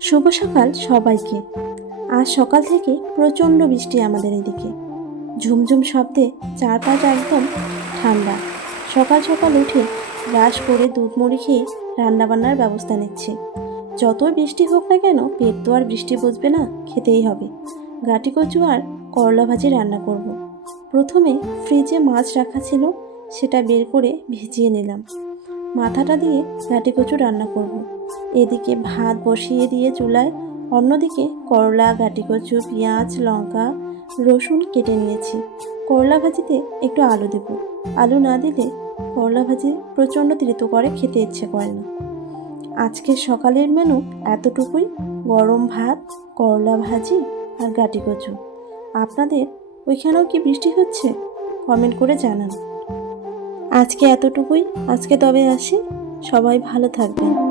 শুভ সকাল সবাইকে। আজ সকাল থেকে প্রচণ্ড বৃষ্টি আমাদের এদিকে। ঝুমঝুম শব্দে চারপাশ একদম ঠান্ডা। সকাল সকাল উঠে ব্রাশ করে দুধ মুড়ি খেয়ে রান্নাবান্নার ব্যবস্থা নিচ্ছি। যতই বৃষ্টি হোক না কেন, পেট তো আর বৃষ্টি বুঝবে না, খেতেই হবে। গাটি কচু আর করলা ভাজি রান্না করব। প্রথমে ফ্রিজে মাছ রাখা ছিল, সেটা বের করে ভিজিয়ে নিলাম। মাথাটা দিয়ে গাটি কচু রান্না করব। এদিকে ভাত বসিয়ে দিয়ে চুলায়, অন্যদিকে করলা, গাটি কচু, পেঁয়াজ, লঙ্কা, রসুন কেটে নিয়েছি। করলা ভাজিতে একটু আলু দেব। আলু না দিলে করলা ভাজি প্রচণ্ড তিতো করে, খেতে ইচ্ছে করে না। আজকের সকালের মেনু এতটুকুই: গরম ভাত, করলা ভাজি আর গাটি কচু। আপনাদের ওইখানেও কি বৃষ্টি হচ্ছে? কমেন্ট করে জানান। আজকে এতটুকুই। আজকে তবে আসি। সবাই ভালো থাকবেন।